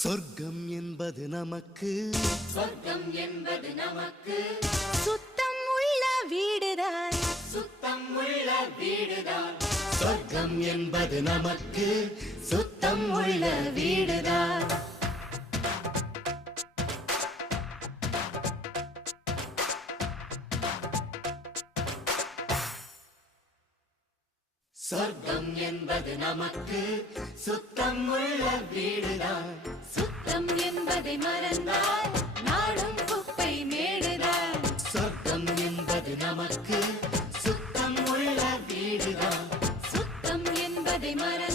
சொர்க்கம் என்பது நமக்கு சொர்க்கம் என்பது நமக்கு சுத்தம் உள்ள வீடுதான் சுத்தம் உள்ள வீடுதான் சொர்க்கம் என்பது நமக்கு சுத்தம் உள்ள வீடுதான் சொர்க்கம் என்பது நமக்கு சுத்தம் உள்ள வீடுதான் சுத்தம் என்பதை மறந்தால் நாடும் குப்பை மேடுதான் சொர்க்கம் என்பது நமக்கு சுத்தம் உள்ள வீடுதான் சுத்தம் என்பதை மறந்தால்